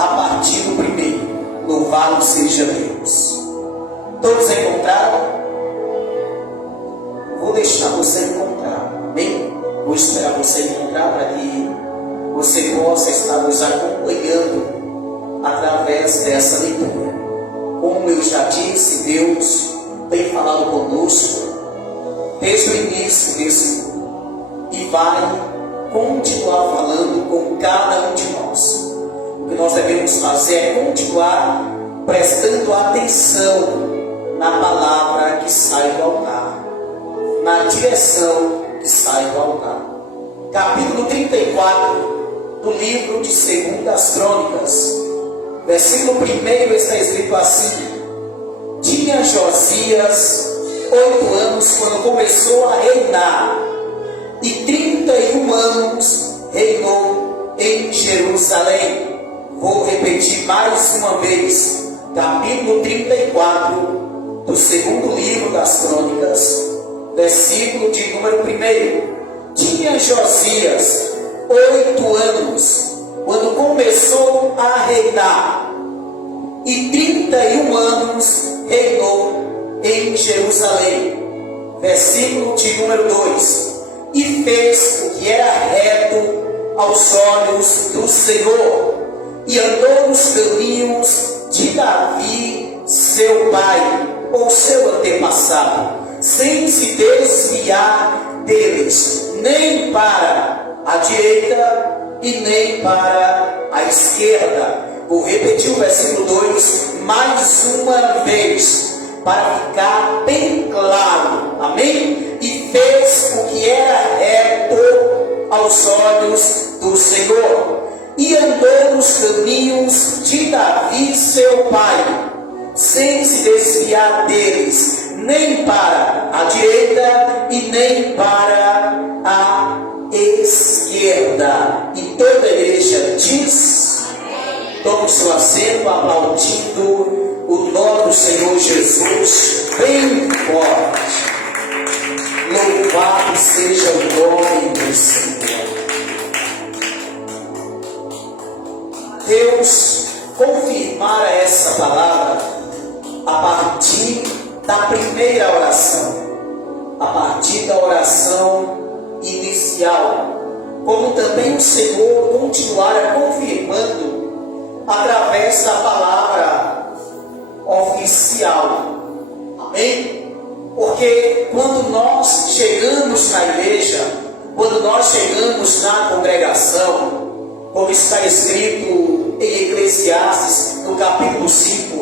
a partir do primeiro. Louvado seja Deus. Todos encontraram? Vou deixar você encontrar, bem? Vou esperar você encontrar para que você possa estar nos acompanhando através dessa leitura. Como eu já disse, Deus tem falado conosco desde o início desse culto e vai continuar falando com cada um de nós. O que nós devemos fazer é continuar prestando atenção na palavra que sai do altar, na direção que sai do altar. Capítulo 34 do livro de 2 Crônicas, versículo 1 está escrito assim: tinha Josias 8 anos quando começou a reinar, e 31 anos reinou em Jerusalém. Vou repetir mais uma vez, capítulo 34 do segundo livro das Crônicas, versículo de número 1. Tinha Josias 8 anos quando começou a reinar, e 31 anos reinou em Jerusalém. Versículo de número 2: e fez o que era reto aos olhos do Senhor, e andou nos caminhos de Davi, seu pai, ou seu antepassado, sem se desviar deles, nem para a direita e nem para a esquerda. Vou repetir o versículo 2 mais uma vez, para ficar bem claro, amém? E fez o que era reto aos olhos do Senhor, e andou nos caminhos de Davi, seu pai, sem se desviar deles, nem para a direita e nem para a esquerda. E toda a igreja diz: tome seu assento, aplaudindo o nome do Senhor Jesus bem forte. Louvado seja o nome do Senhor. Deus confirmara essa palavra a partir da primeira oração, a partir da oração inicial, como também o Senhor continuara confirmando através da palavra oficial. Amém? Porque quando nós chegamos na igreja, quando nós chegamos na congregação, como está escrito em Eclesiastes, no capítulo 5,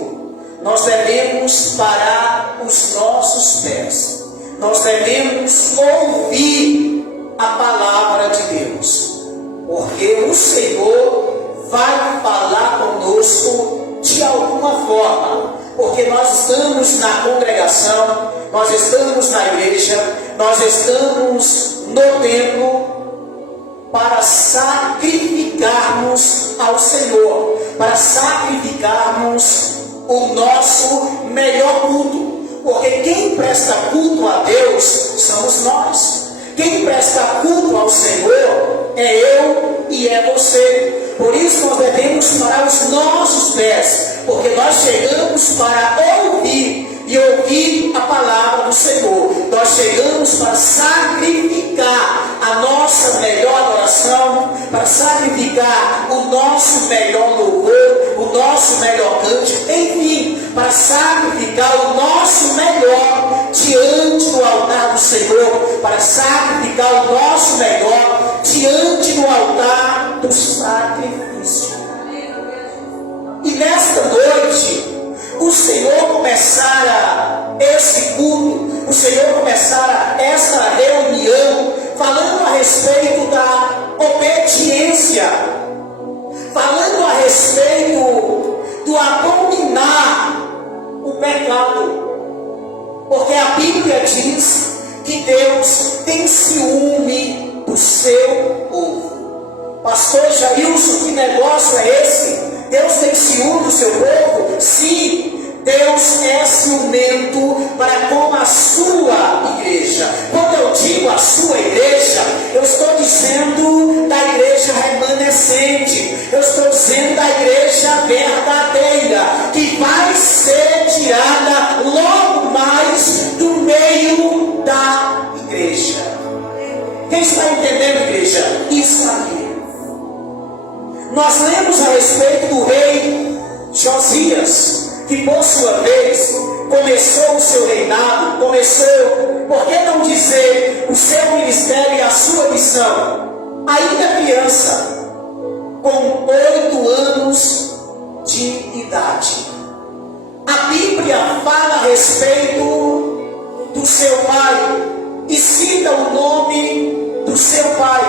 nós devemos parar os nossos pés, nós devemos ouvir a palavra de Deus, porque o Senhor vai falar conosco de alguma forma, porque nós estamos na congregação, nós estamos na igreja, nós estamos no templo para sacrificarmos ao Senhor, para sacrificarmos o nosso melhor culto, porque quem presta culto a Deus somos nós, quem presta culto ao Senhor é eu e é você. Por isso nós devemos parar os nossos pés, porque nós chegamos para ouvir e ouvir a palavra do Senhor. Nós chegamos para sacrificar a nossa melhor adoração, para sacrificar o nosso melhor louvor, o nosso melhor cântico, enfim, para sacrificar o nosso melhor diante do altar do Senhor, para sacrificar o nosso melhor diante do altar do sacrifício. E nesta noite, o Senhor começara esse culto, o Senhor começara essa reunião, falando a respeito da obediência, falando a respeito do abominar o pecado, porque a Bíblia diz que Deus tem ciúme do seu povo. Pastor Jailson, que negócio é esse? Deus tem ciúme do seu povo? Sim, Deus é ciumento para com a sua igreja. Quando eu digo a sua igreja, eu estou dizendo da igreja remanescente, eu estou dizendo da igreja Quem está entendendo, igreja? Isso aqui. Nós lemos a respeito do rei Josias, que por sua vez começou o seu reinado, por que não dizer, o seu ministério e a sua missão, ainda criança, com 8 anos de idade. A Bíblia fala a respeito do seu pai e cita o nome do seu pai.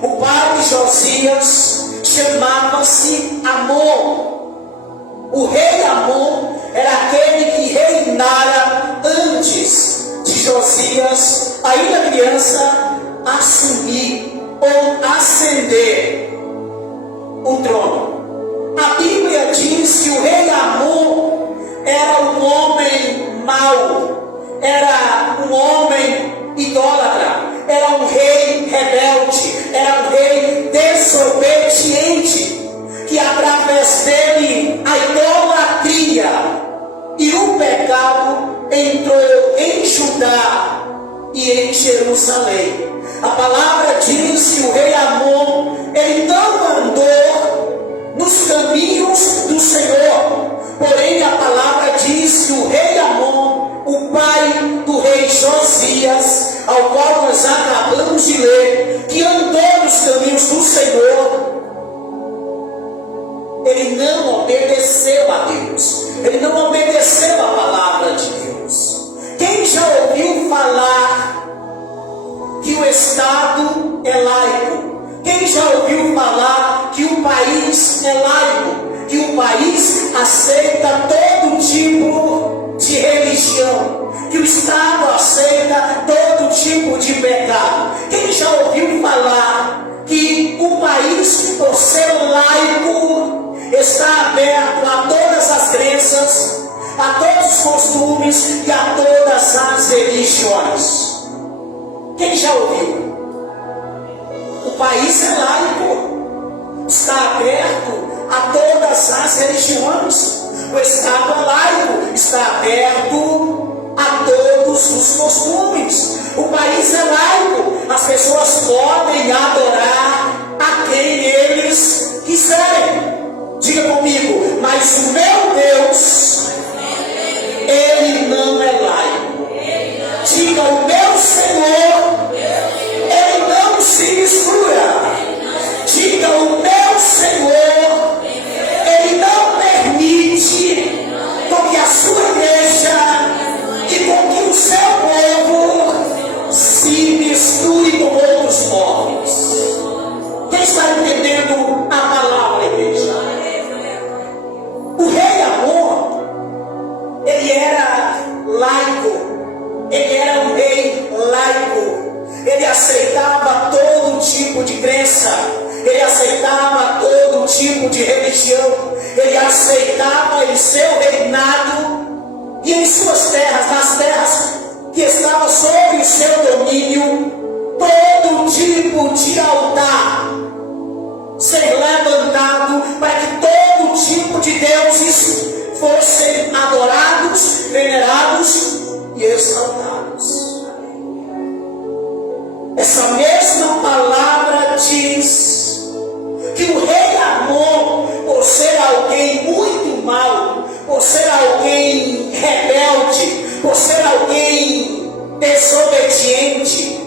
O pai de Josias chamava-se Amon. O rei Amon era aquele que reinara antes de Josias, ainda criança, assumir ou ascender o trono. A Bíblia diz que o rei Amon era um homem mau, era um homem idólatra, era um rei rebelde, era um rei desobediente, que através dele a idolatria e o pecado entrou em Judá e em Jerusalém. A palavra diz que o rei Amon, ele não andou nos caminhos do Senhor, porém a palavra diz que o rei Amon, o pai do rei Josias, ao qual nós acabamos de ler, que andou nos caminhos do Senhor, ele não obedeceu a Deus, ele não obedeceu a palavra de Deus. Quem já ouviu falar que o Estado é laico? Quem já ouviu falar que o país é laico? Que o país aceita todo tipo de religião? Que o Estado aceita todo tipo de pecado? Quem já ouviu falar que o país, por ser laico, está aberto a todas as crenças, a todos os costumes e a todas as religiões? Quem já ouviu? O país é laico, está aberto a todas as religiões. O Estado é laico, está aberto a todos os costumes. O país é laico, as pessoas podem adorar a quem eles quiserem. Diga comigo, mas o meu Deus, ele não é laico. Diga, o meu Senhor, ele não se mistura. Diga, o meu Senhor, ele não permite com que a sua igreja e com que o seu povo se misture com outros povos. Quem está entendendo a palavra, igreja? O rei Amon, ele era laico, ele era um rei laico, ele aceitava todo tipo de crença, ele aceitava todo tipo de religião, ele aceitava em seu reinado e em suas terras, nas terras que estavam sob o seu domínio, todo tipo de altar ser levantado para que todo tipo de deuses fossem adorados, venerados e exaltados. Essa mesma palavra diz que o rei Amon, por ser alguém muito mau, por ser alguém rebelde, por ser alguém desobediente,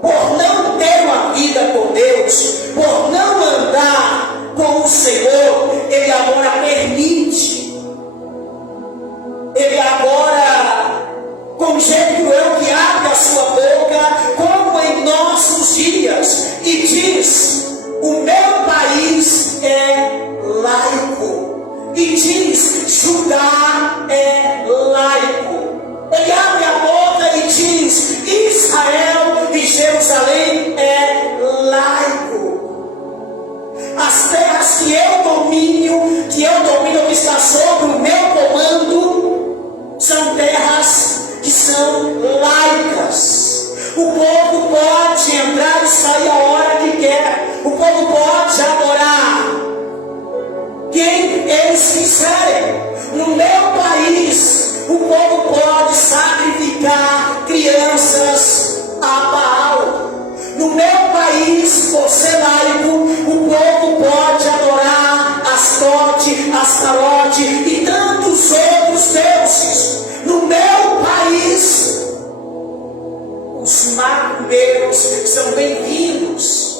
por não ter uma vida com Deus, por não andar com o Senhor, ele agora permite, ele agora, com jeito cruel que abre a sua boca, como em nossos dias, e diz, o meu país é laico, e diz, Judá é laico. Ele abre a boca e diz, Israel e Jerusalém é laico. As terras que eu domino, que está sob o meu comando, são terras que são laicas. O povo pode entrar e sair a hora que quer. O povo pode adorar quem eles quiserem. No meu país, o povo pode sacrificar crianças a Baal. No No meu país, por ser laico, o povo pode adorar Astorte, Astarote e tantos outros deuses. No meu país, os macumbeiros são bem-vindos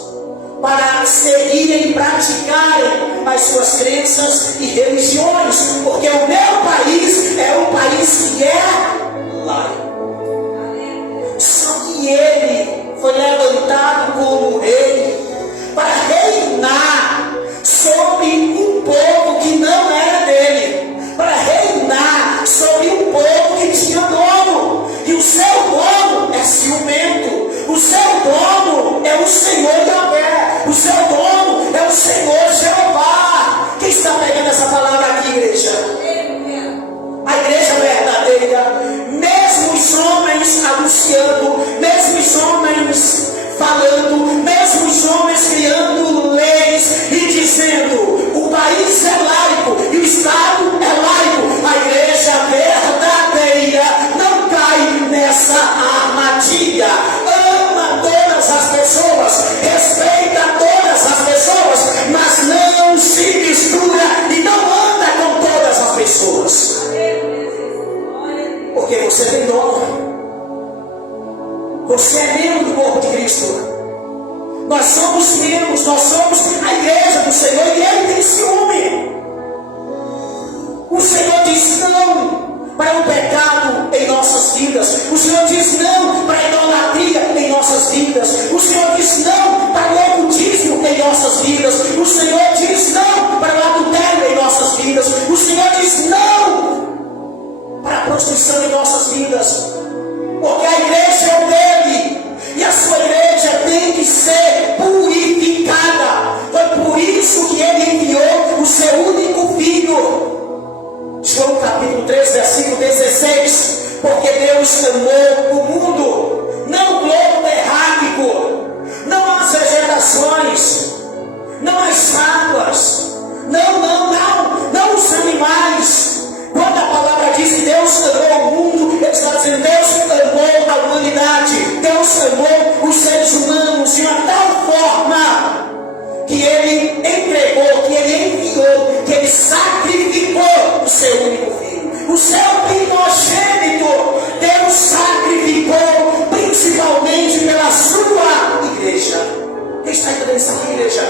para seguirem e praticarem as suas crenças e religiões, porque o meu país é um país que é laico. Só que ele foi levantado como rei para reinar sobre um povo que não era dele, para reinar sobre um povo que tinha dono, e o seu dono é ciumento, o seu dono é o Senhor Yahvé, o seu dono é o Senhor Jeová. Quem está pegando essa palavra aqui, igreja? A igreja verdadeira, mesmo os homens anunciando, mesmo os homens falando, mesmo os homens criando leis e dizendo: o país é laico e o Estado é laico, a igreja verdadeira não cai nessa armadilha. Ama todas as pessoas, respeita todas as pessoas, mas não se mistura e não anda com todas as pessoas, porque você tem dono. Você é membro do corpo de Cristo. Nós somos membros, nós somos a igreja do Senhor e Ele tem ciúme. O Senhor diz não para o pecado em nossas vidas. O Senhor diz não para a idolatria em nossas vidas. O Senhor diz não para o ocultismo em nossas vidas. O Senhor diz não para o adultério em nossas vidas. O Senhor diz não para a prostituição em nossas vidas. Porque a igreja é dele e a sua igreja tem que ser purificada. Foi por isso que ele enviou o seu único filho. João capítulo 3, versículo 16. Porque Deus amou o mundo, não o globo terráqueo, não as vegetações, não as águas, não os animais. Quando a palavra diz que Deus amou o mundo, ele está dizendo: Deus amou a humanidade, Deus amou os seres humanos de uma tal forma que ele entregou, que ele enviou, que ele sacrificou o seu único filho, o seu primogênito. Deus sacrificou principalmente pela sua igreja. Quem está entendendo isso aqui, igreja?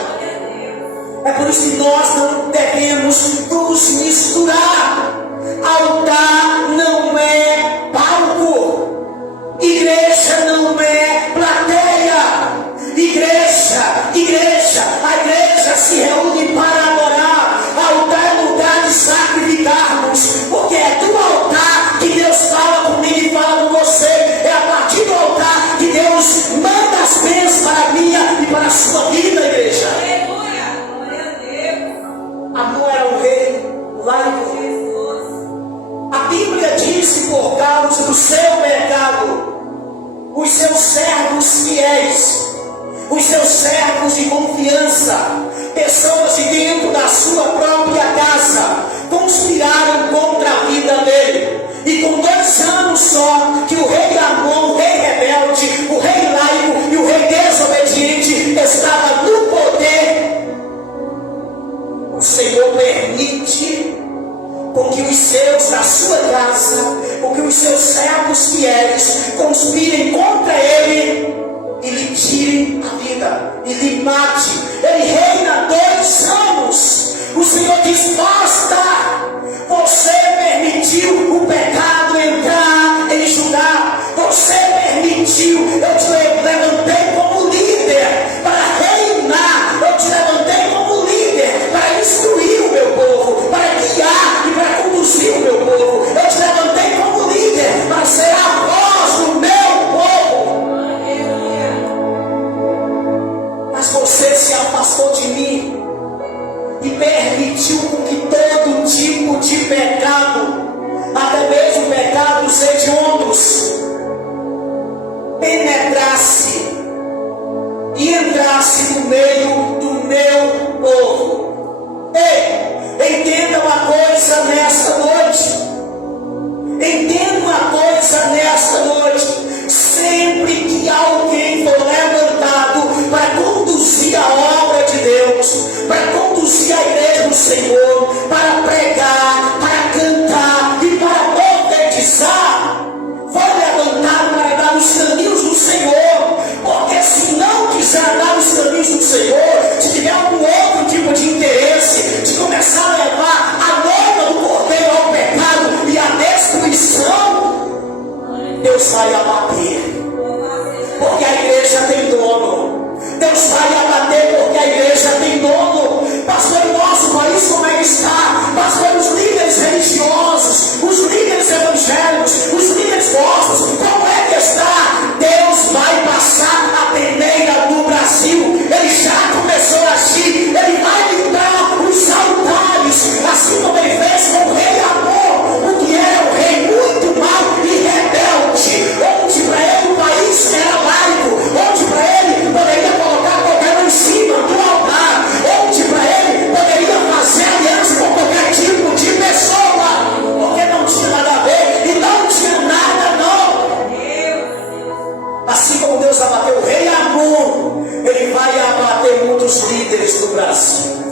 É por isso que nós não devemos nos misturar. Altar não é palco, igreja não é plateia. A igreja se reúne para adorar. Altar é lugar de sacrificarmos, porque é do altar que Deus fala comigo e fala com você. É a partir do altar que Deus manda as bênçãos para a minha e para a sua vida, igreja. Amor era um rei laico. A Bíblia diz que por causa do seu pecado, os seus servos fiéis, os seus servos de confiança, pessoas de dentro da sua própria casa, conspiraram contra a vida dele. E com 2 anos só que o rei Amon, o rei rebelde, o rei laico e o rei desobediente estava no poder, o Senhor permite com que os seus da sua casa, com que os seus servos fiéis conspirem contra ele e lhe tirem a vida, e lhe mate. Ele reina 2 anos. O Senhor diz: basta. Você permitiu o pecado entrar em Judá. Você permitiu. Eu te levantei como líder para reinar. Eu te levantei como líder para instruir o meu povo, para guiar e para conduzir o meu povo. Eu te levantei como líder para ser a voz do meu povo. Mas você se afastou de mim e permitiu que todo tipo de pecado, até mesmo pecados hediondos, penetrasse e entrasse no meio do meu povo. Ei, entenda uma coisa nesta noite. Entenda uma coisa nesta noite. Sempre que alguém for levantado Senhor, para pregar, para cantar e para profetizar, foi levantado para andar nos caminhos do Senhor. Porque se não quiser andar nos caminhos do Senhor, se tiver algum outro tipo de interesse, de começar a levar a noiva do Cordeiro ao pecado e à destruição, Deus vai abater. Porque a igreja tem dono. Deus vai abater porque a igreja tem dono. Pastor, o nosso país como é que está? Pastor, os líderes religiosos, os líderes evangélicos, os líderes gospels, como é que está? Deus vai passar a peneira no Brasil. Ele já começou a agir. Ele vai limpar os altares, assim como ele fez com o rei Amor, o que era o rei muito mau e rebelde, onde para ele o país era laico, onde para ele poderia colocar qualquer um em cima do altar, onde para ele poderia fazer aliança com qualquer tipo de pessoa, porque não tinha nada a ver e não tinha nada não. Assim como Deus abateu o rei Amon, ele vai abater muitos líderes do Brasil.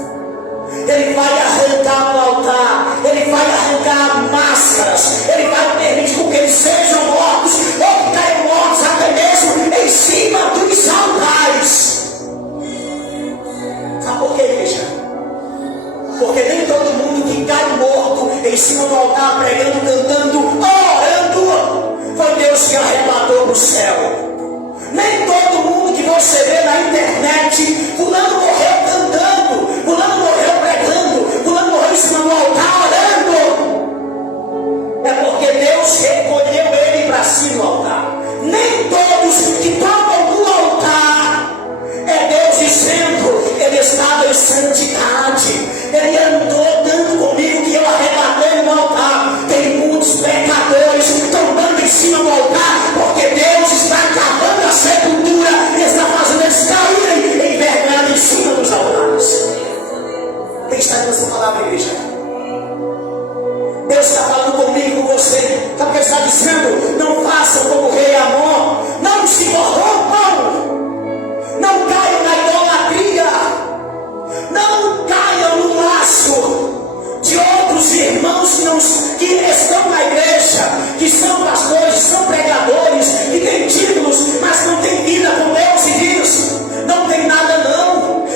Ele vai arrancar o altar, ele vai arrancar máscaras, ele vai permitir que eles sejam mortos, ou que caiam mortos até mesmo em cima dos altares. Sabe por quê, igreja? Porque nem todo mundo que cai morto em cima do altar, pregando, cantando, orando, foi Deus que arrebatou para o céu. Nem todo mundo que você vê na internet, fulano morreu cantando, fulano morreu pregando, fulano morreu em cima do altar orando. É porque Deus recolheu ele para cima do altar. Nem todos que tocam no altar é Deus dizendo, ele estava em santidade, ele andou tanto comigo que eu arrebatei no altar. Tem muitos pecadores tombando em cima do altar, porque Deus está cavando a sepultura e está fazendo eles caírem envergonhados em cima dos altares. Quem está nessa palavra, igreja? Deus está falando comigo, com você. Sabe o que ele está dizendo? Não façam como o rei Amon, não se corrompam, não caiam na idolatria, não caiam no laço de outros irmãos que estão na igreja, que são pastores, são pregadores, que têm títulos, mas não têm vida com Deus e diz, não tem nada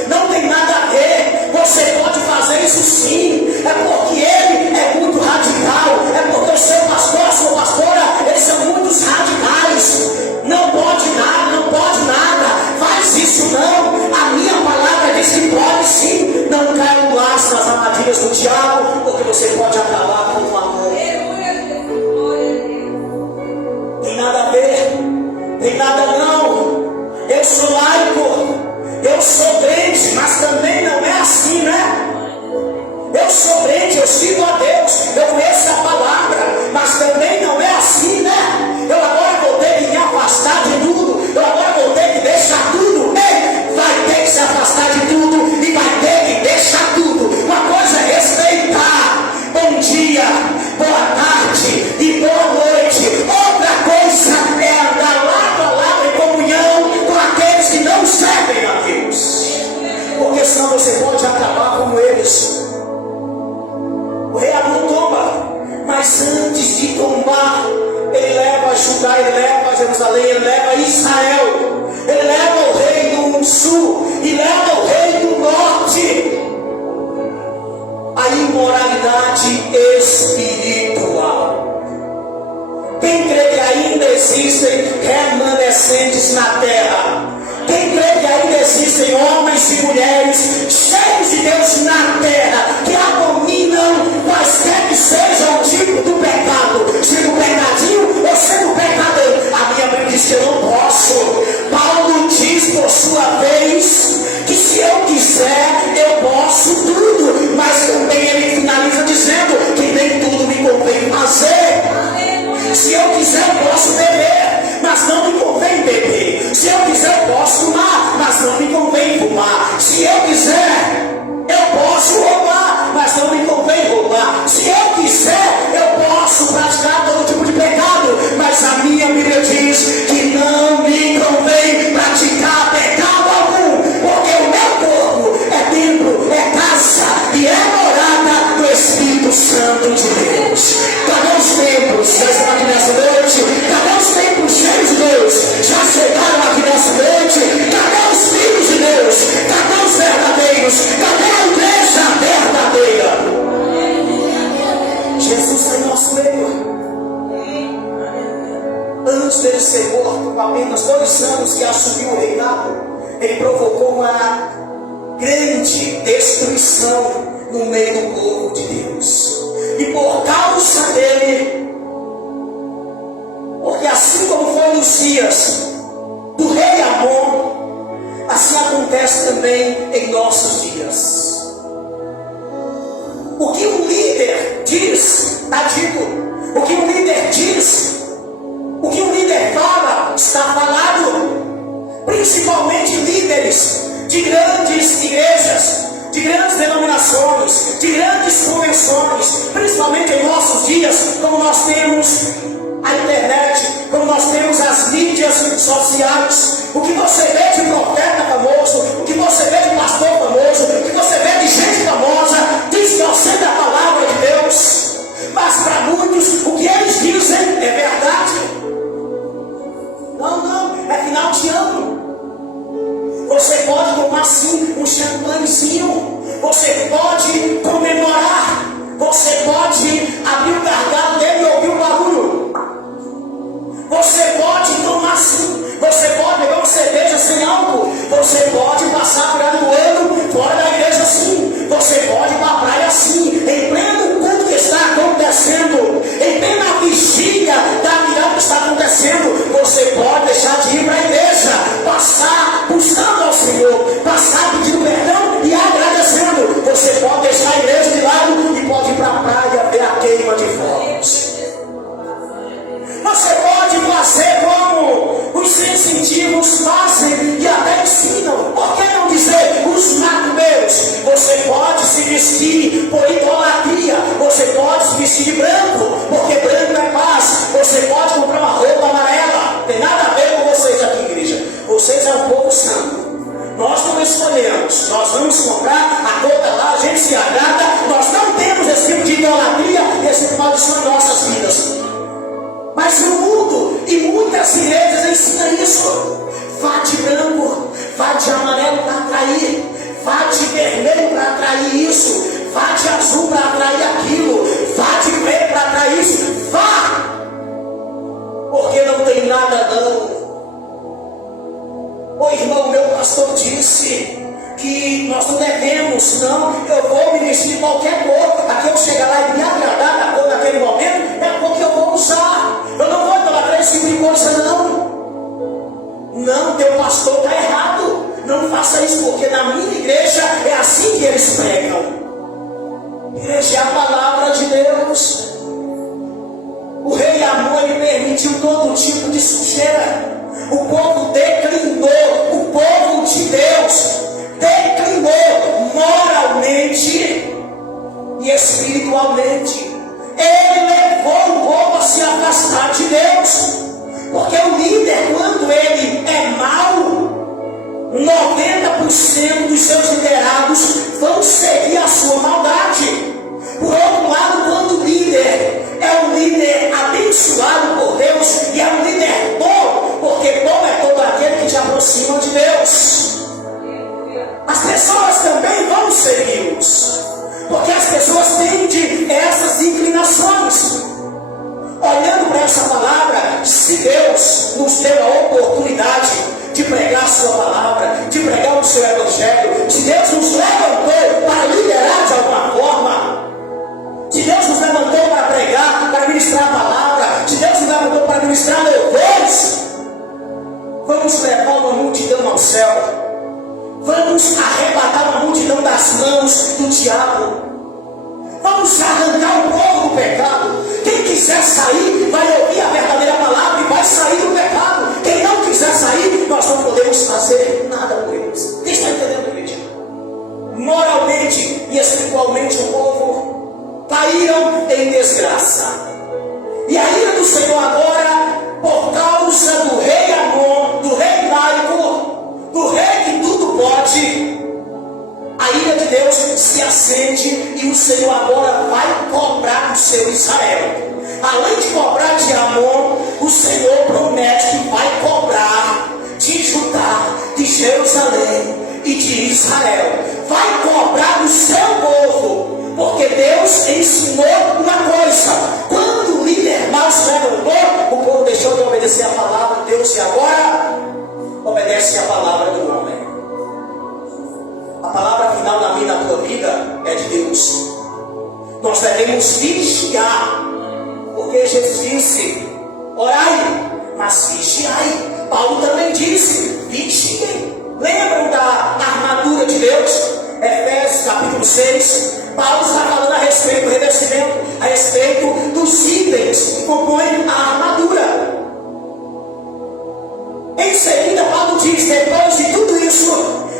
não tem nada a ver. Você pode fazer isso sim, é porque ele é muito radical, é porque o seu pastor, a sua pastora, eles são muitos radicais. Não pode nada, faz isso não. A minha palavra diz que pode sim. Não caia no laço nas armadilhas do diabo, porque você pode acabar com o amor. Tem nada a ver, tem nada não. Eu sou laico, eu sou crente, mas também não é assim, né? Eu sou crente, eu sigo a Deus, eu conheço a palavra, mas também não é assim, né? Eu agora vou ter que me afastar de tudo, eu agora vou ter que deixar tudo. Vai ter que se afastar de tudo e vai ter que deixar tudo. Uma coisa é respeitar, bom dia, boa tarde e boa noite. Outra coisa é andar lado a lado em comunhão com aqueles que não servem a Deus, porque senão você pode acabar como eles. O rei Amon tomba, mas antes de tombar, ele leva Judá, ele leva Jerusalém, ele leva Israel, ele leva o rei do sul e leva o rei do norte. A imoralidade espiritual. Quem crê que ainda existem remanescentes na terra? Quem crê que ainda existem homens e mulheres cheios de Deus na terra, que abominam quaisquer que seja o tipo do pecado, sendo pecadinho ou sendo pecador? A minha mãe diz que eu não posso. Paulo diz por sua vez que se eu quiser eu posso tudo, mas também ele finaliza dizendo que nem tudo me convém fazer. Se eu quiser eu posso beber, mas não me convém beber. Se eu quiser eu posso fumar, mas não me convém fumar. Se eu quiser eu posso roubar, o povo de Deus. E por causa dele, porque assim como foi nos dias do rei Amon, assim acontece também em nossos dias. O que um líder diz, está dito. O que um líder diz, o que um líder fala, está falado. Principalmente líderes de grandes igrejas, de grandes denominações, de grandes convenções, principalmente em nossos dias, como nós temos a internet, como nós temos as mídias sociais. O que você vê de profeta famoso, o que você vê de pastor famoso, o que você vê de gente famosa, distorcendo a palavra de Deus. Mas para muitos, o que eles dizem é verdade. Não, é final de ano. Você pode tomar sim um champanhezinho, você pode comemorar, você pode abrir o gargalo dele e ouvir o barulho. Você pode tomar sim, você pode beber uma cerveja sem álcool, você pode passar por ano do ano fora da igreja sim, você pode ir para a praia sim, em pleno culto que está acontecendo, em plena vigília da mirada que está acontecendo, você pode deixar de ir para a igreja, passar buscando ao Senhor, passar pedindo perdão e agradecendo. Você pode deixar a igreja de lado e pode ir para a praia ver a queima de fogos. Você pode fazer como os sensitivos fazem e até ensinam. Por que não dizer os macumbeiros? Você pode se vestir por idolatria. Você pode se vestir de branco, porque branco é paz. Você pode comprar uma roupa amarela. Tem nada a ver com vocês aqui, igreja. Vocês é um povo santo. Nós não escolhemos. Nós vamos comprar a roupa lá, a gente se agrada. Nós não temos esse tipo de idolatria e esse tipo de maldição em nossas vidas. Mas o mundo e muitas igrejas ensinam isso. Vá de branco, vá de amarelo para atrair, vá de vermelho para atrair isso, vá de azul para atrair aquilo, vá de preto para atrair isso. Vá! Porque não tem nada não. O irmão, meu pastor disse que nós não devemos, não. Eu vou me vestir de qualquer cor. Aqui eu chegar lá e me agradar da cor naquele momento, é a cor que eu vou usar. Eu não vou idolatrar esse tipo de coisa, não. Não, teu pastor está errado. Não faça isso, porque na minha igreja é assim que eles pregam. Igreja é a palavra de Deus. O rei Amon, ele permitiu todo tipo de sujeira. O povo declinou, o povo de Deus declinou moralmente e espiritualmente. Ele levou o povo a se afastar de Deus, porque o líder, quando ele é mau, 90% dos seus liderados vão seguir a sua maldade. Por outro lado, quando o líder é um líder abençoado por Deus e é um líder bom, porque bom é todo aquele que te aproxima de Deus, as pessoas também vão segui-los, porque as pessoas têm essas inclinações. Olhando para essa palavra, se Deus nos deu a oportunidade de pregar a sua palavra, de pregar o seu evangelho, se Deus nos levantou para liderar de alguma forma, se Deus nos levantou para pregar, para ministrar a palavra, se Deus nos levantou para ministrar louvores, vamos levar uma multidão ao céu. Vamos arrebatar uma multidão das mãos do diabo. Vamos arrancar o povo do pecado. Quem quiser sair, vai ouvir a verdadeira palavra e vai sair do pecado. Quem não quiser sair, nós não podemos fazer nada por eles. Quem está entendendo, igreja? Moralmente e espiritualmente o povo caíram em desgraça. E a ira do Senhor agora, por causa do rei Amon, do rei laico, do rei que tudo pode, a ira de Deus se acende e o Senhor agora vai cobrar do seu Israel. Além de cobrar de Amon, o Senhor promete que vai cobrar de Judá, de Jerusalém e de Israel. Vai cobrar do seu povo, porque Deus ensinou uma coisa: quando o líder mau se levantou, o povo deixou de obedecer a palavra de Deus e agora obedece a palavra do homem. A palavra final na minha e na tua vida é de Deus. nós devemos vigiar, porque Jesus disse: orai, mas vigiai. Paulo também disse: vigiem. Lembram da armadura de Deus? Efésios capítulo 6. Paulo está falando a respeito do revestimento, a respeito dos itens que compõem a armadura. Em seguida, Paulo diz: depois de tudo isso,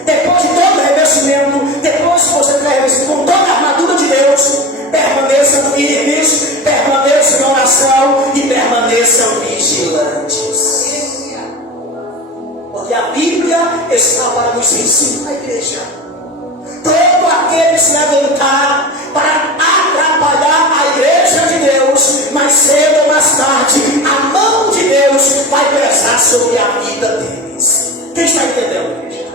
depois de todo o revestimento, depois que você tiver revestido com toda a armadura de Deus, permaneçam firmes, permaneçam em oração e permaneçam vigilantes. Porque a Bíblia está para nos ensinar, a igreja. Todo aquele que se levantar para atrapalhar a igreja de Deus, mais cedo ou mais tarde, a mão de Deus vai pesar sobre a vida deles. Quem está entendendo, igreja?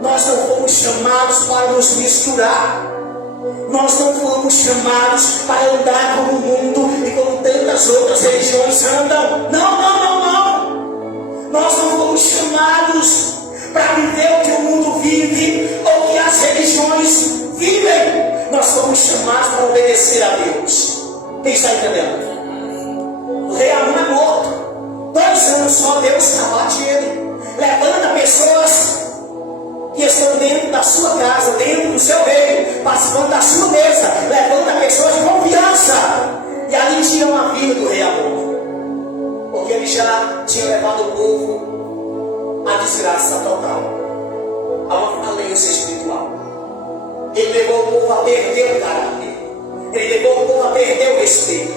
Nós não fomos chamados para nos misturar. Nós não fomos chamados para andar como o mundo e como tantas outras religiões andam. Não. Nós não fomos chamados para viver o que o mundo vive ou que as religiões vivem. Nós fomos chamados para obedecer a Deus. Quem está entendendo? O rei Amon é morto. 2 anos só Deus abate ele. Levanta pessoas que estão dentro da sua casa, dentro do seu reino, participando da sua mesa. Levanta pessoas de confiança. E ali tiram a vida do rei Amon. Porque ele já tinha levado o povo à desgraça total, a uma falência espiritual. Ele levou o povo a perder o caráter. Ele levou o povo a perder o respeito.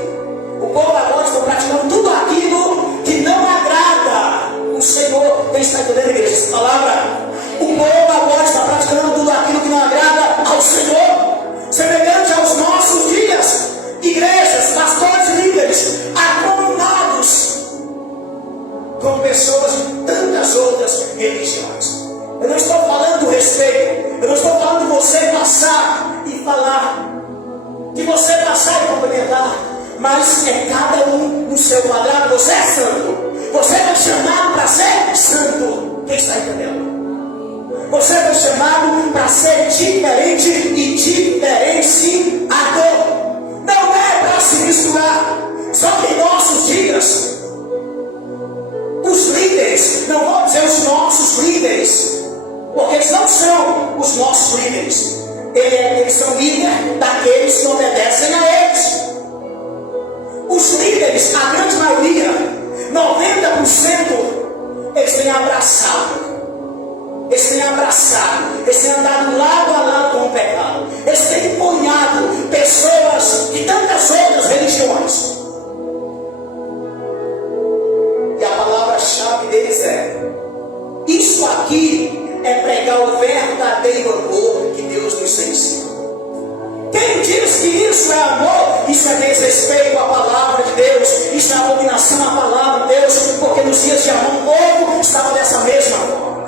O povo agora está praticando tudo aquilo que não agrada o Senhor. Quem está entendendo, igreja, essa palavra? O povo agora está praticando tudo aquilo que não agrada ao Senhor. Semelhante aos nossos dias, igrejas, pastores e líderes, acomunados com pessoas de tantas outras religiões. Eu não estou falando do respeito. Eu não estou falando de você passar e falar, de você passar e cumprimentar. Mas é cada um no seu quadrado. Você é santo. Você foi chamado para ser santo. Quem está entendendo? Você foi chamado para ser diferente e diferenciador. Não é para se misturar. Só que em nossos dias, os líderes, não vou dizer os nossos líderes, porque eles não são os nossos líderes. Eles são líderes daqueles que obedecem a eles. Os líderes, a grande maioria, 90%, eles têm abraçado. Eles têm andado lado a lado com o pecado. Eles têm empunhado pessoas de tantas outras religiões. E a palavra-chave deles é: isso aqui é pregar o verdadeiro amor que Deus nos ensina. Quem diz que isso é amor, isso é desrespeito à palavra de Deus, isso é abominação à palavra de Deus, porque nos dias de Amon o povo estava dessa mesma forma.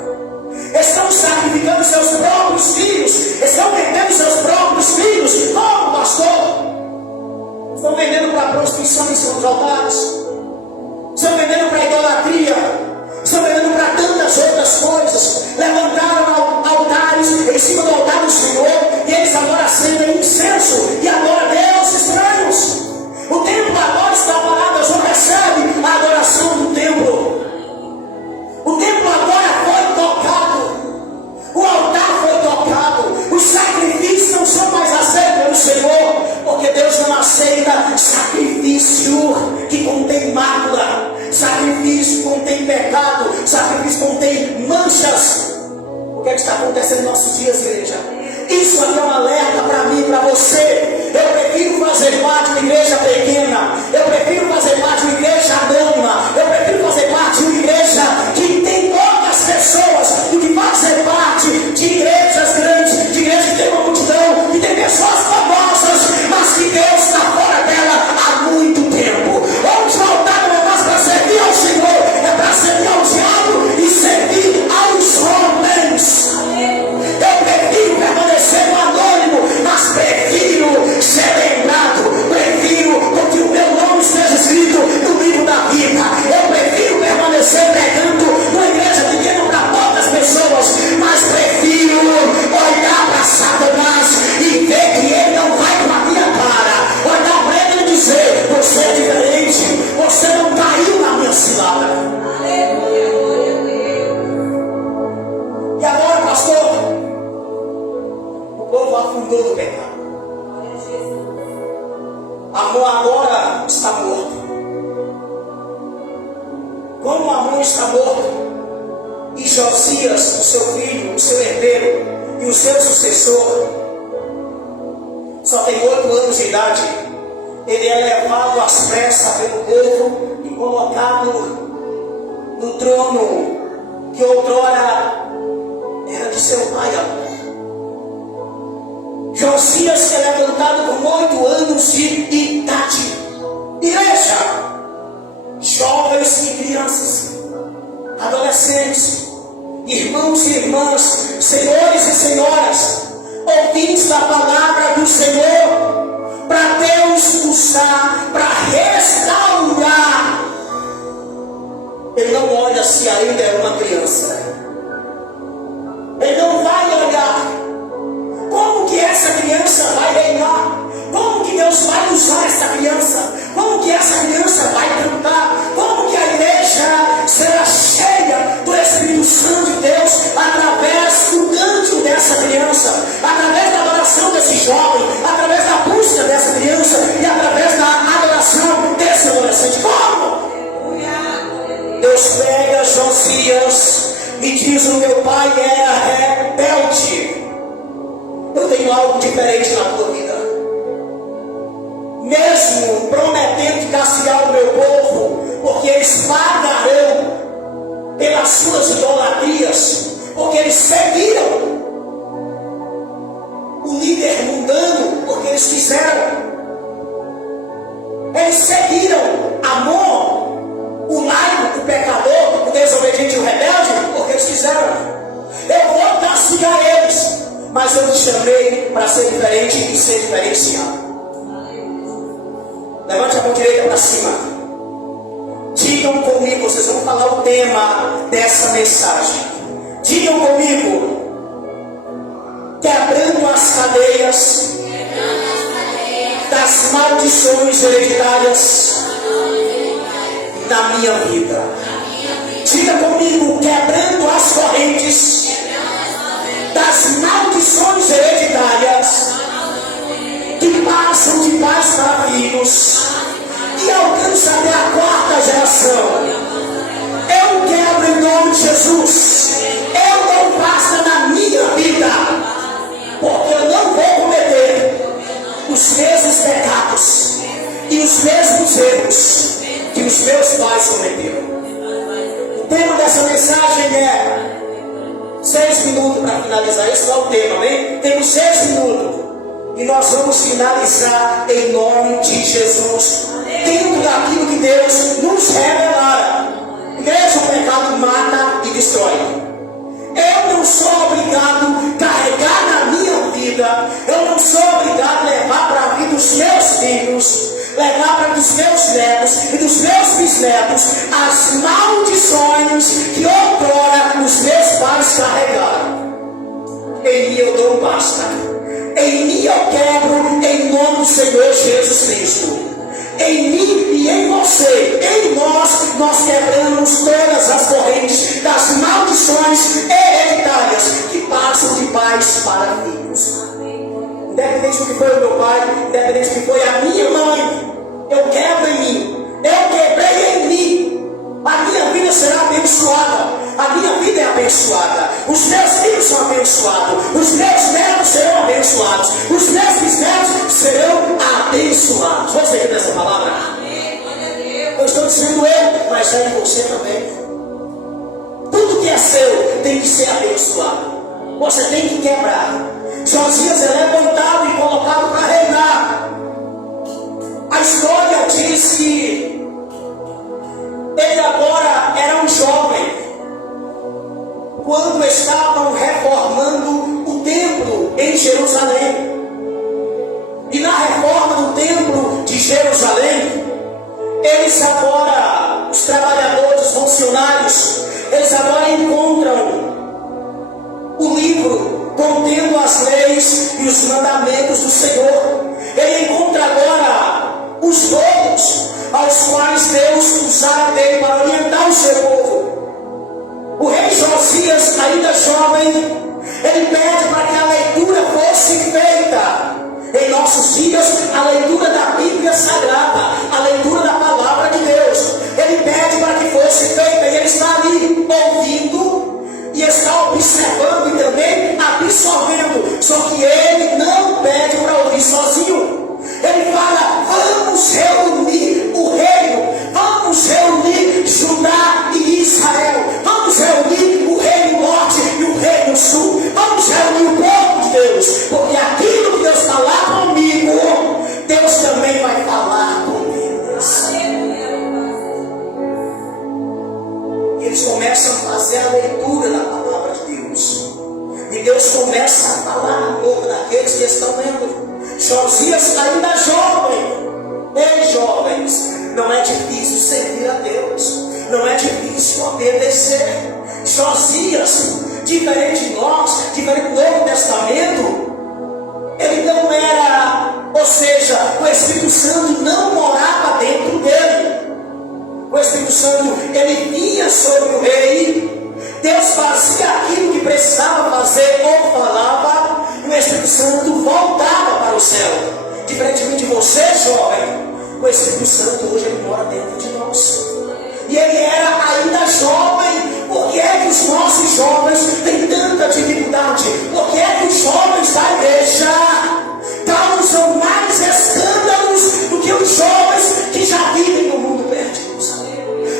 Estão sacrificando seus próprios filhos, estão vendendo seus próprios filhos. Como, pastor? Estão vendendo para a prostituição em seus altares, estão vendendo para a idolatria, estão vendendo para tantas outras coisas. Levantaram altares em cima do altar do Senhor, e eles agora acendem incenso e adoram deuses estranhos. O templo agora está parado, eles não recebem a adoração do templo. O templo agora foi tocado, o altar foi tocado, os sacrifícios não são mais aceitos pelo Senhor, porque Deus não aceita sacrifício que contém mácula, sacrifício que contém pecado, sacrifício que contém manchas. O que é que está acontecendo nos nossos dias, igreja? Isso aqui é um alerta para mim e para você. Eu prefiro fazer parte de uma igreja pequena, eu prefiro fazer parte de uma igreja anônima, eu prefiro fazer parte de uma igreja que tem poucas pessoas, do que fazer parte de igrejas grandes, de igrejas que tem uma multidão, que tem pessoas famosas, mas que Deus está fora dela há muito tempo. Onde voltar não é mais para servir ao Senhor, é para servir ao diabo e servir aos homens. Eu prefiro permanecer no anônimo, Amon agora está morto. Como Amon está morto, e Josias, o seu filho, o seu herdeiro e o seu sucessor, só tem 8 anos de idade, ele é levado às pressas pelo povo e colocado no trono que outrora era de seu pai Amon. Josias é levantado com 8 anos de idade. Igreja, jovens e crianças, adolescentes, irmãos e irmãs, senhores e senhoras, ouvintes da palavra do Senhor, para Deus usar, para restaurar. Ele não olha se ainda é uma criança. Ele não vai olhar como que essa criança vai reinar, como que Deus vai usar essa criança, como que essa criança vai cantar, como que a igreja será cheia do Espírito Santo de Deus através do canto dessa criança, através da adoração desse jovem, através da busca dessa criança e através da adoração desse adolescente. Como? Deus pega Josias e diz: o meu pai era rebelde. Eu tenho algo diferente na tua vida. Mesmo prometendo castigar o meu povo, porque eles pagarão pelas suas idolatrias, porque eles seguiram o líder mundano, porque eles fizeram. Eles seguiram Amon, o laico, o pecador, o desobediente e o rebelde, porque eles fizeram. Eu vou castigar eles, mas eu te chamei para ser diferente e ser diferenciado. Levante a mão direita para cima. Digam comigo, vocês vão falar o tema dessa mensagem. Digam comigo: quebrando as cadeias das maldições hereditárias na minha vida. Diga comigo: quebrando as correntes das maldições hereditárias que passam de pais para filhos e alcançam até a 4ª geração. Eu quebro em nome de Jesus. Eu não basta na minha vida, porque eu não vou cometer os mesmos pecados e os mesmos erros que os meus pais cometeram. O tema dessa mensagem é 6 minutos para finalizar. Esse é o tema, amém? Temos 6 minutos. E nós vamos finalizar em nome de Jesus, dentro daquilo que Deus nos revelar. Mesmo o pecado mata e destrói. Eu não sou obrigado a carregar na minha vida. Eu não sou obrigado a levar para a vida dos meus filhos, levar para os meus netos e dos meus bisnetos as maldições que outrora os meus pais carregaram. Em mim eu dou basta. Em mim eu quebro em nome do Senhor Jesus Cristo. Em mim e em você, em nós quebramos todas as correntes das maldições hereditárias que passam de pais para filhos. Independente do que foi o meu pai, independente do que foi a minha mãe, eu quebro em mim. Eu quebrei em mim. A minha vida será abençoada. A minha vida é abençoada. Os meus filhos são abençoados. Os meus netos serão abençoados. Os meus bisnetos serão abençoados. Você quer essa palavra? Eu estou dizendo eu, mas é em você também. Tudo que é seu tem que ser abençoado. Você tem que quebrar. Josias é levantado e colocado para reinar. A história diz que ele agora era um jovem quando estavam reformando o templo em Jerusalém. E na reforma do templo de Jerusalém, eles agora, os trabalhadores, os funcionários, eles agora encontram o livro contendo as leis e os mandamentos do Senhor. Ele encontra agora os dons aos quais Deus usara dele para orientar o seu povo. O rei Josias, ainda jovem, ele pede para que a leitura fosse feita. Em nossos dias, a leitura da Bíblia sai absorvendo. Só que ele não pede para ouvir sozinho. Ele fala: vamos reunir o reino, vamos reunir Judá e Israel, vamos reunir o reino norte e o reino sul, vamos reunir o povo de Deus, porque aquilo que Deus falar comigo, Deus também vai falar com eles. Eles começam a fazer a leitura da palavra de Deus, e Deus começa a falar a boca daqueles que estão lendo. Josias ainda jovem. Ei, jovens, não é difícil servir a Deus, não é difícil obedecer. Josias, diferente de nós, diferente do Novo Testamento, ele não era, ou seja, o Espírito Santo não morava dentro dele. O Espírito Santo, ele vinha sobre o rei, Deus fazia aquilo que precisava fazer ou falava, e o Espírito Santo voltava para o céu. Diferentemente de você, jovem, o Espírito Santo hoje ele mora dentro de nós. E ele era ainda jovem. Por que é que os nossos jovens têm tanta dificuldade? Por que é que os jovens da igreja causam mais escândalos do que os jovens que já vivem no mundo perdido?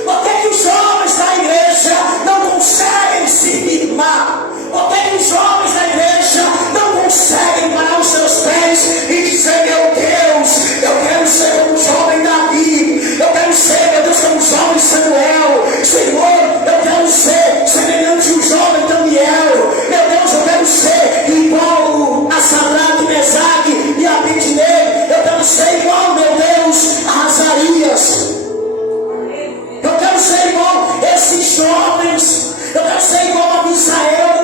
Por que é que os jovens da igreja não conseguem se firmar? Por que é que os jovens da igreja não conseguem parar os seus pés e dizer: meu Deus, eu quero ser como o jovem Davi, eu quero ser, meu Deus, como o jovem Samuel, Senhor, eu quero ser semelhante ao jovem Daniel, meu Deus, eu quero ser igual a Sadraque, Mesaque e Abednego, eu quero ser igual, meu Deus, a Azarias. Eu quero ser igual a esses jovens. Eu quero ser igual a Misael.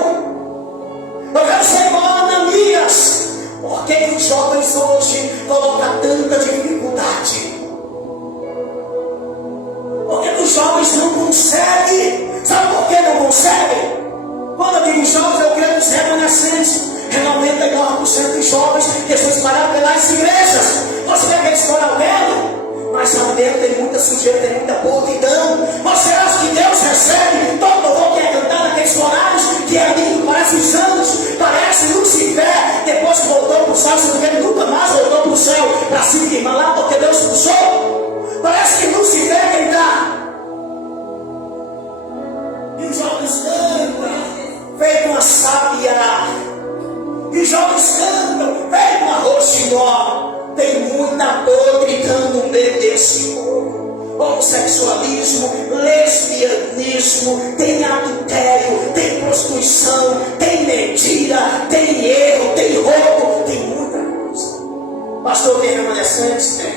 Eu quero ser igual a Ananias. Por que os jovens hoje colocam tanta dificuldade? Por que os jovens não conseguem? Sabe por que não conseguem? Quando eu digo jovens, eu quero os remanescentes. É 99% dos jovens que estão espalhados pelas igrejas. Você vê que eles estão vendo? Mas lá dentro tem muita sujeira, tem muita podridão. Você acha que Deus recebe todo louvor que é cantado naqueles horários, que é lindo, parece os anjos, parece Lucifer, depois que voltou para o céu, se não vê, nunca mais voltou para o céu para se firmar lá, porque Deus puxou. Parece que Lucifer ele está. E os jovens cantam, feito uma sábia. E os jovens cantam, feito uma roxinó. Tem muita podridão no meio desse povo. Homossexualismo, lesbianismo, tem adultério, tem prostituição, tem mentira, tem erro, tem roubo, tem muita coisa. Pastor, tem remanescentes? Tem.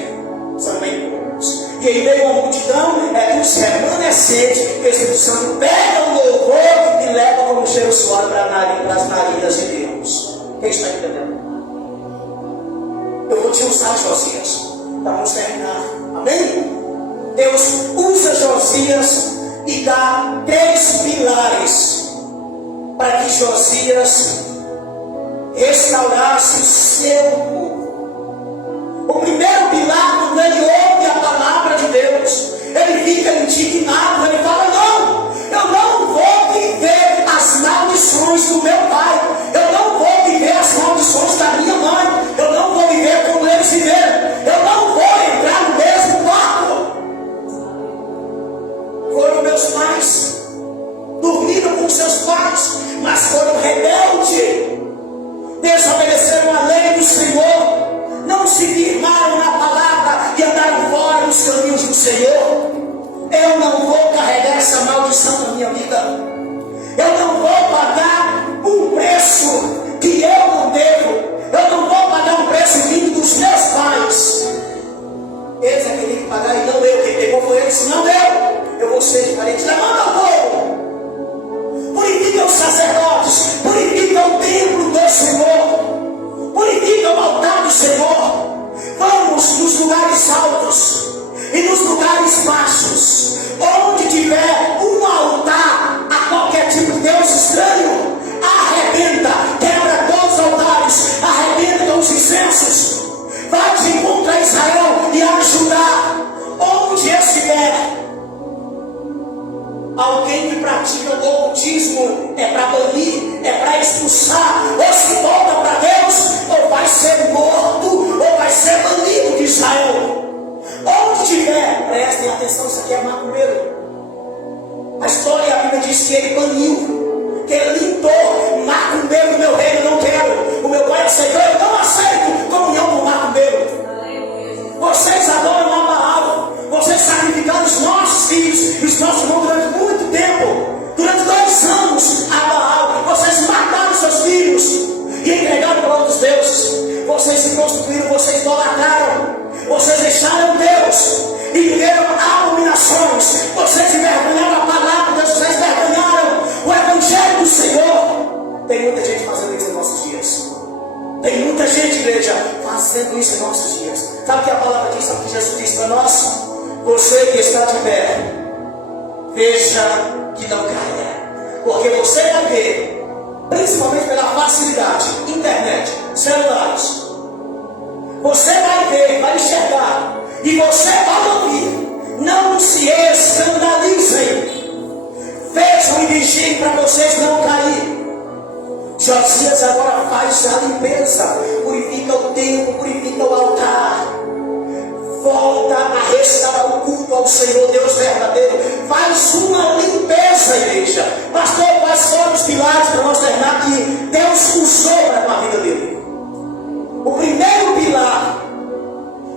São bem poucos. E em meio à multidão é os remanescentes que o Espírito Santo pega o louvor e leva como cheiro suave para as narinas de Deus. Quem está entendendo? Eu vou te usar, Josias, para vamos terminar. Amém? Deus usa Josias e dá 3 pilares para que Josias restaurasse o seu povo. O primeiro pilar, quando ele ouve a palavra de Deus, ele fica indignado, ele fala: não, eu não vou viver as maldições do meu pai, eu não vou viver as maldições da minha mãe, eu não vou viver como eles viveram, eu não vou entrar no mesmo barco. Foram meus pais, dormiram com seus pais, mas foram rebeldes, desobedeceram a lei do Senhor, não se firmaram na palavra e andaram fora dos caminhos do Senhor. Eu não vou carregar essa maldição na minha vida. Eu não vou pagar um preço que eu não devo. Eu não vou pagar um preço vindo dos meus pais. Eles é que tem que pagar e não eu. Quem pegou foi eles, não eu. Eu vou ser diferente. Levanta o povo. Purifica os sacerdotes. Purifica o templo do Senhor. Purifica o altar do Senhor. Vamos nos lugares altos e nos lugares baixos, onde tiver um altar a qualquer tipo de Deus estranho, arrebenta, quebra todos os altares, arrebenta com os incensos, vai de encontro a Israel e a Judá, onde estiver. Alguém que pratica o ocultismo é para banir, é para expulsar. Ou se volta para Deus, ou vai ser morto, ou vai ser banido de Israel. Onde tiver, prestem atenção, isso aqui é macumbeiro. A história, a Bíblia diz que ele baniu, que ele limpou. Macumbeiro do meu reino eu não quero. O meu pai aceitou, eu não aceito comunhão com macumbeiro. Vocês adoram a Baal. Vocês sacrificaram os nossos filhos e os nossos irmãos durante muito tempo. Durante 2 anos a Baal. Vocês mataram seus filhos e entregaram para outros deuses. Vocês se prostituíram, vocês idolatraram. Vocês deixaram Deus e viveram abominações. Vocês envergonharam a palavra de Deus. Vocês envergonharam o Evangelho do Senhor. Tem muita gente fazendo isso em nossos dias. Tem muita gente, igreja, fazendo isso em nossos dias. Sabe o que a palavra diz? Sabe o que Jesus diz para nós? Você que está de pé, veja que não caia. Porque você vai ver, principalmente pela facilidade, internet, celulares. Você vai ver, vai enxergar, e você vai ouvir. Não se escandalizem. Vejam e vigiem para vocês não caírem. Josias agora faz a limpeza, purifica o templo, purifica o altar, volta a restaurar o culto ao Senhor Deus verdadeiro, faz uma limpeza, igreja. Pastor, quais foram os pilares para nós terminar que Deus usou para a vida dele? O primeiro pilar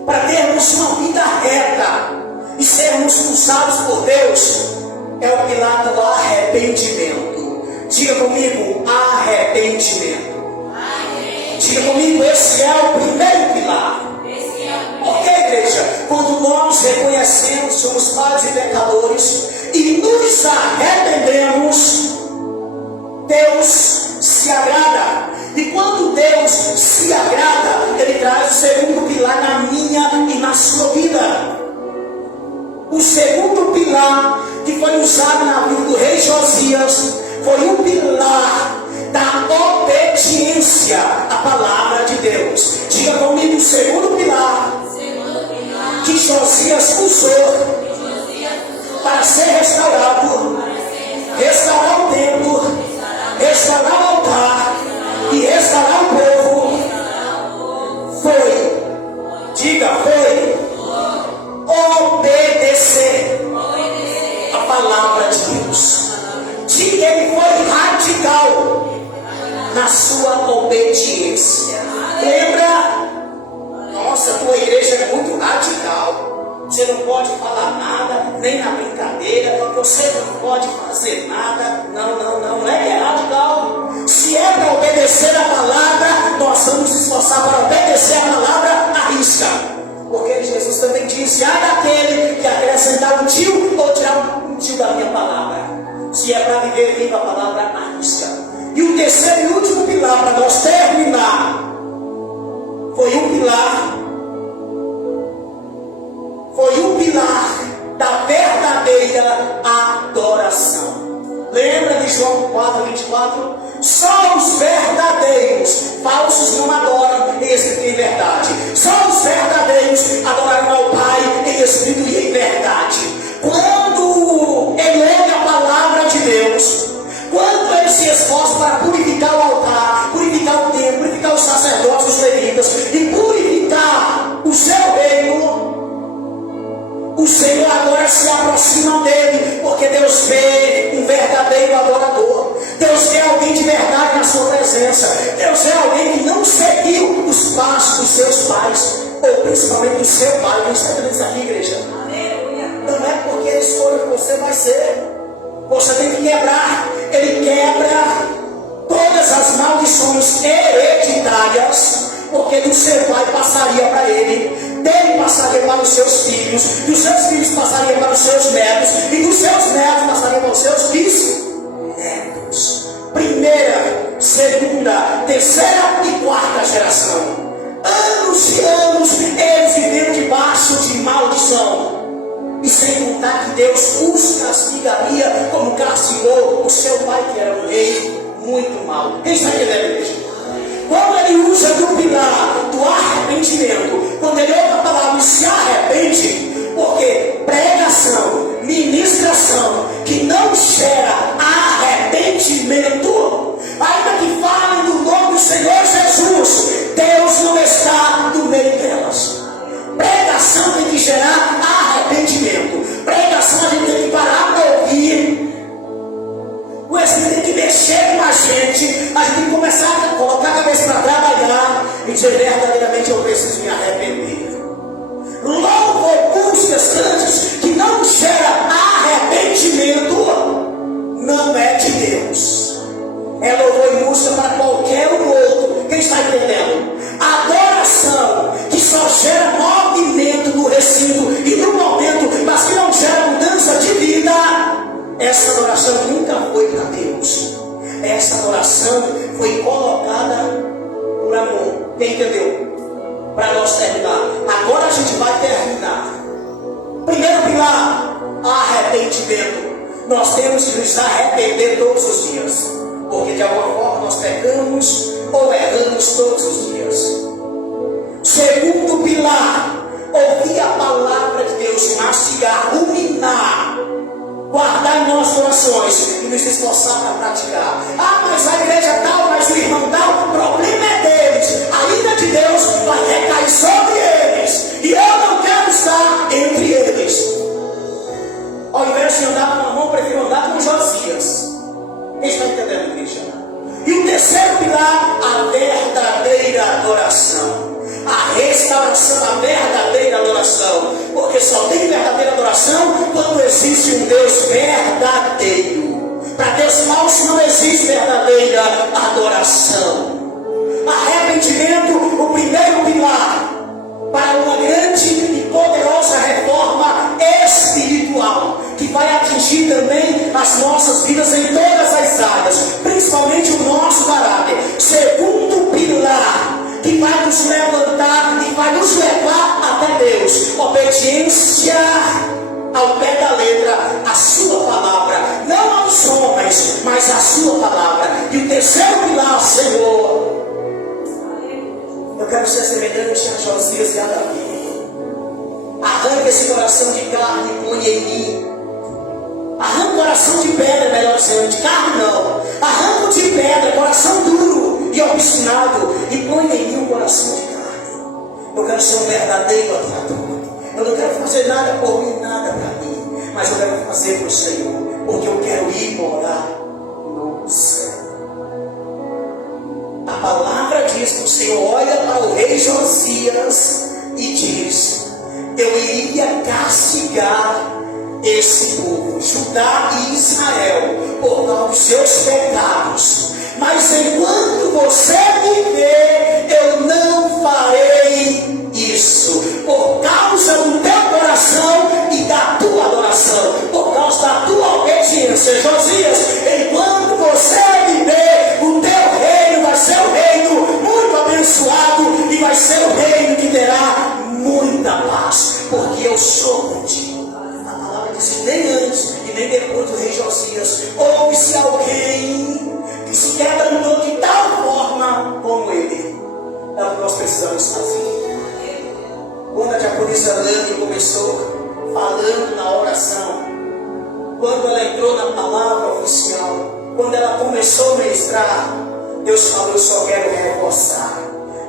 para termos uma vida reta e sermos usados por Deus é o pilar do arrependimento. Diga comigo, arrependimento. Diga comigo, esse é o primeiro pilar. Por que, igreja? Quando nós reconhecemos, somos falhos e pecadores e nos arrependemos, Deus se agrada. E quando Deus se agrada, Ele traz o segundo pilar na minha e na sua vida. O segundo pilar que foi usado na vida do rei Josias foi o pilar da obediência à palavra de Deus. Diga comigo, o segundo pilar que Josias usou para ser restaurado, restaurar o templo, restaurar o altar e restaurar o povo, foi, diga, foi obedecer a palavra de Deus. Diga, ele foi radical na sua obediência. Lembra? Nossa, a tua igreja é muito radical. Você não pode falar nada, nem na brincadeira. Você não pode fazer nada. Não é que é radical. Se é para obedecer a palavra, nós vamos nos esforçar para obedecer a palavra à risca. Porque Jesus também disse: há daquele que acrescentar um tio ou tirar um tio da minha palavra. Se é para viver, viva a palavra à risca. E o terceiro e último pilar para nós terminar foi o pilar da verdadeira adoração. Lembra de João 4:24? Só os verdadeiros, falsos não adoram em espírito e em verdade. Só os verdadeiros adorarão ao Pai em espírito e em verdade. Quando ele lê a palavra de Deus, quando ele se esforça para purificar o altar, purificar o templo, purificar os sacerdotes, os levitas e purificar o seu reino, o Senhor agora se aproxima dele, porque Deus vê um verdadeiro adorador. Deus vê alguém de verdade na sua presença. Deus vê alguém que não seguiu os passos dos seus pais, ou principalmente do seu pai. Quem está vendo isso aqui, igreja? Não é porque ele escolhe que você vai ser. Você tem que quebrar. Ele quebra todas as maldições hereditárias, porque do seu pai passaria para ele, dele passaria para os seus filhos, dos seus filhos passaria para os seus netos, e dos seus netos passaria para os seus bisnetos. Primeira, segunda, terceira e quarta geração. Anos e anos eles viveram debaixo de maldição. E sem contar que Deus os castigaria como castigou o seu pai, que era um rei muito mau. Quem está entendendo, igreja? Quando ele usa do pilar do arrependimento, quando ele ouve a palavra e se arrepende, porque pregação, ministração que não Essa adoração nunca foi para Deus. Essa adoração foi colocada por amor. Quem entendeu? Para nós terminar. Agora a gente vai terminar. Primeiro pilar, arrependimento. Nós temos que nos arrepender todos os dias, porque de alguma forma nós pecamos ou erramos todos os dias. Segundo pilar, ouvir a palavra de Deus, mastigar, ruminar, guardar em nossos corações e nos esforçar para praticar. Ah, mas a igreja tal, mas o irmão tal, o problema é deles. A ira de Deus vai recair sobre eles, e eu não quero estar entre eles. Ao invés de andar com a mão, prefiro andar com Josias. Quem está entendendo, igreja? E o terceiro pilar, a verdadeira adoração. A restauração, a verdadeira adoração. Porque só tem verdadeira adoração quando existe um Deus verdadeiro. Para Deus falso não existe verdadeira adoração. Arrependimento, o primeiro pilar para uma grande e poderosa reforma espiritual, que vai atingir também as nossas vidas em todas as áreas, principalmente o nosso caráter. Segundo pilar, que vai nos levantar e vai nos levar até Deus, obediência ao pé da letra, a sua palavra, não aos homens, mas a sua palavra. E o terceiro pilar, Senhor, eu quero ser semelhante a Josias e a Davi. Arranca esse coração de carne e põe em mim. Arranca o coração de pedra, melhor dizendo, de carne não. Arranca o de pedra, coração duro e obstinado, e põe em mim um coração de carne. Eu quero ser um verdadeiro adorador. Eu não quero fazer nada por mim, nada para mim, mas eu quero fazer para o Senhor, porque eu quero ir morar no céu. A palavra diz que o Senhor olha para o rei Josias e diz: eu iria castigar esse povo, Judá e Israel, por causa dos seus pecados, mas enquanto você viver, eu não farei isso, por causa do teu coração e da tua adoração, por causa da tua obediência. Josias, enquanto você viver, o teu reino vai ser um reino muito abençoado, e vai ser um reino que terá muita paz, porque eu sou contigo. Nem antes e nem depois do rei Josias houve-se alguém que se quebrantou de tal forma como ele. É o que nós precisamos fazer. Quando a diaconisa Lani começou falando na oração, quando ela entrou na palavra oficial, quando ela começou a ministrar, Deus falou: eu só quero reforçar.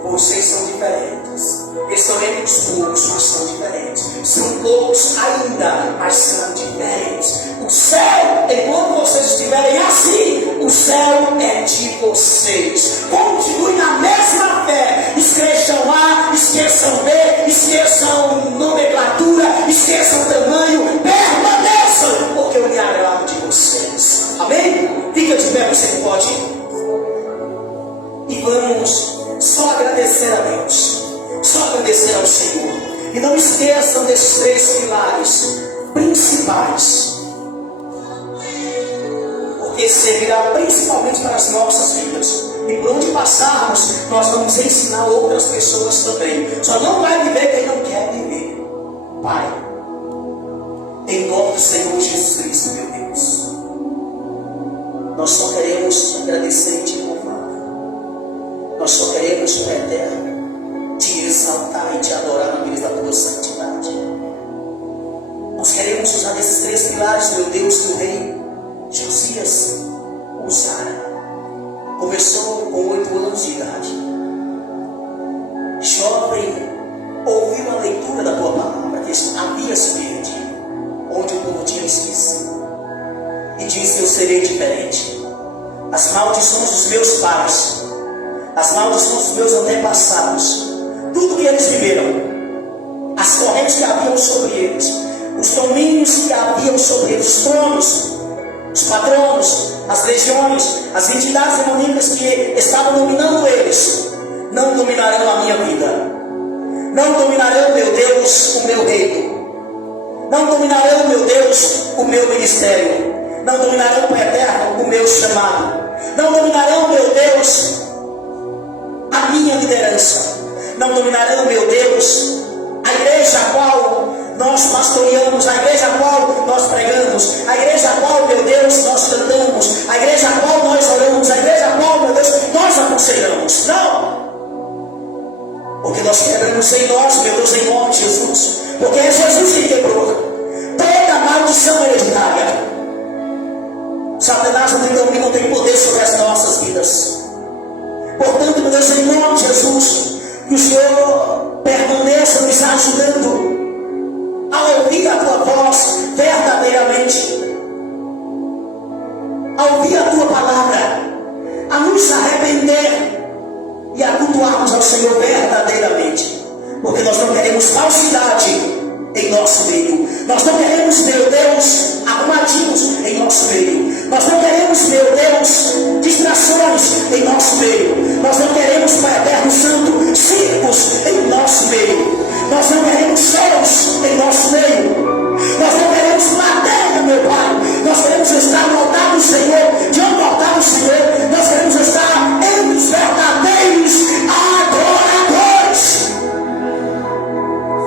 Vocês são diferentes. Eles são entre os poucos, mas são diferentes. São poucos ainda, mas são diferentes. O céu, enquanto vocês estiverem assim, o céu é de vocês. Continuem na mesma fé. Esqueçam A, esqueçam B, esqueçam nomenclatura, esqueçam tamanho. Permaneçam, porque eu me agrado de vocês. Amém? Fica de pé, você pode. E vamos só agradecer a Deus, só agradecer ao Senhor. E não esqueçam desses 3 pilares principais, porque servirá principalmente para as nossas vidas. E por onde passarmos, nós vamos ensinar outras pessoas também. Só não vai viver quem não quer viver. Pai, em nome do Senhor Jesus Cristo, meu Deus, nós só queremos agradecer e te louvar. Nós só queremos, Pai eterno, te exaltar e te adorar na medida da tua santidade. Nós queremos usar esses 3 pilares, meu Deus, que o rei Josias usara. Começou com 8 anos de idade. Jovem, ouviu a leitura da tua palavra, que havia se perdido, onde o povo tinha esquecido, e disse: eu serei diferente. As maldições dos meus pais, as maldições dos meus antepassados, tudo que eles viveram, as correntes que haviam sobre eles, os domínios que haviam sobre eles, os tronos, os patronos, as legiões, as entidades demoníacas que estavam dominando eles, não dominarão a minha vida, não dominarão, meu Deus, o meu reino, não dominarão, meu Deus, o meu ministério, não dominarão, Pai eterno, o meu chamado, não dominarão, meu Deus, a minha liderança, não dominarão, meu Deus, a igreja a qual nós pastoreamos, a igreja a qual nós pregamos, a igreja a qual, meu Deus, nós cantamos, a igreja a qual nós oramos, a igreja a qual, meu Deus, nós aconselhamos. Não! Porque nós quebramos em nós, meu Deus, em nome de Jesus. Porque é Jesus que quebrou toda maldição hereditária. Satanás não tem domínio, não tem poder sobre as nossas vidas. Portanto, meu Deus, em nome de Jesus, que o Senhor permaneça nos ajudando a ouvir a tua voz verdadeiramente, a ouvir a tua palavra, a nos arrepender e a cultuarmos ao Senhor verdadeiramente, porque nós não queremos falsidade em nosso meio, nós não queremos, meu Deus, arrumadinhos em nosso meio, nós não queremos, meu Deus, distrações em nosso meio, nós não queremos, Pai eterno santo, circos em nosso meio, nós não queremos shows em nosso meio, nós não queremos matéria, meu Pai, nós queremos estar no altar do Senhor, diante do altar do Senhor, nós queremos estar entre os verdadeiros adoradores.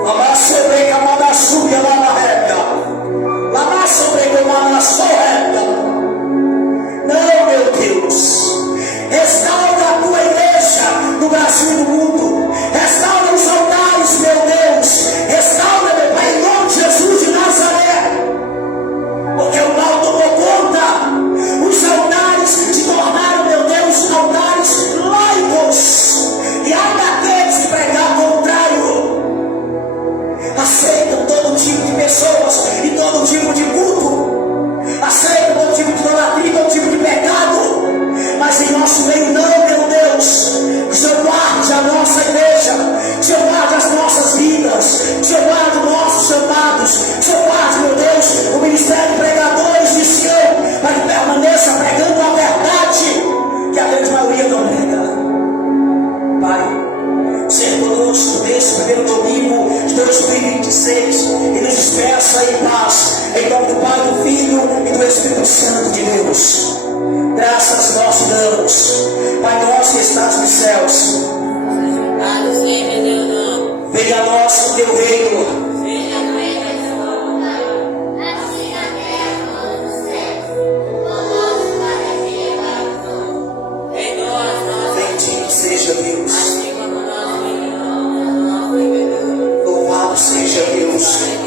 Lá sobre a camada suja, lá na régua, lá sobre a camada sorrega. Não, meu Deus, restaura a tua igreja no Brasil e no mundo, restaura os altares, meu Deus, restaura, meu Pai, em nome de Jesus de Nazaré, porque o mal tomou conta, os altares se tornaram, meu Deus, altares laicos, e há daqueles que pregam o contrário, aceitam todo tipo de pessoas e todo tipo de culto, aceitam todo tipo de idolatria, todo tipo de pecado, mas em nosso meio não, meu Deus. Que o Senhor guarde a nossa igreja, que o Senhor guarde as nossas vidas, que o Senhor guarde os nossos chamados, que o Senhor guarde, meu Deus, o ministério de pregadores de Sião, para que permaneça pregando a verdade que a grande maioria não prega. Pai, ser conosco nesse primeiro domingo de 2026 e nos despeça em paz, em nome do Pai, do Filho e do Espírito Santo de Deus. Graças nós te damos, Pai nosso que estás nos céus, venha a nós o teu reino, bendito seja Deus, louvado seja Deus.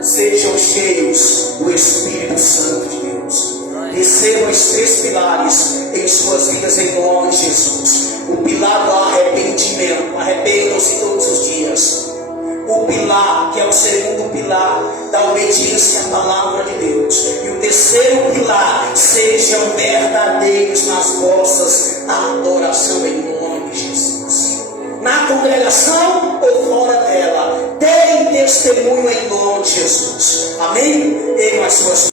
Sejam cheios do Espírito Santo de Deus. Recebam os 3 pilares em suas vidas em nome de Jesus. O pilar do arrependimento, arrependam-se todos os dias. O pilar, que é o segundo pilar, da obediência à palavra de Deus. E o terceiro pilar, sejam verdadeiros nas vossas adorações em nome de Jesus. Na congregação ou fora dela, deem testemunho em nome de Jesus. Amém? Deem as suas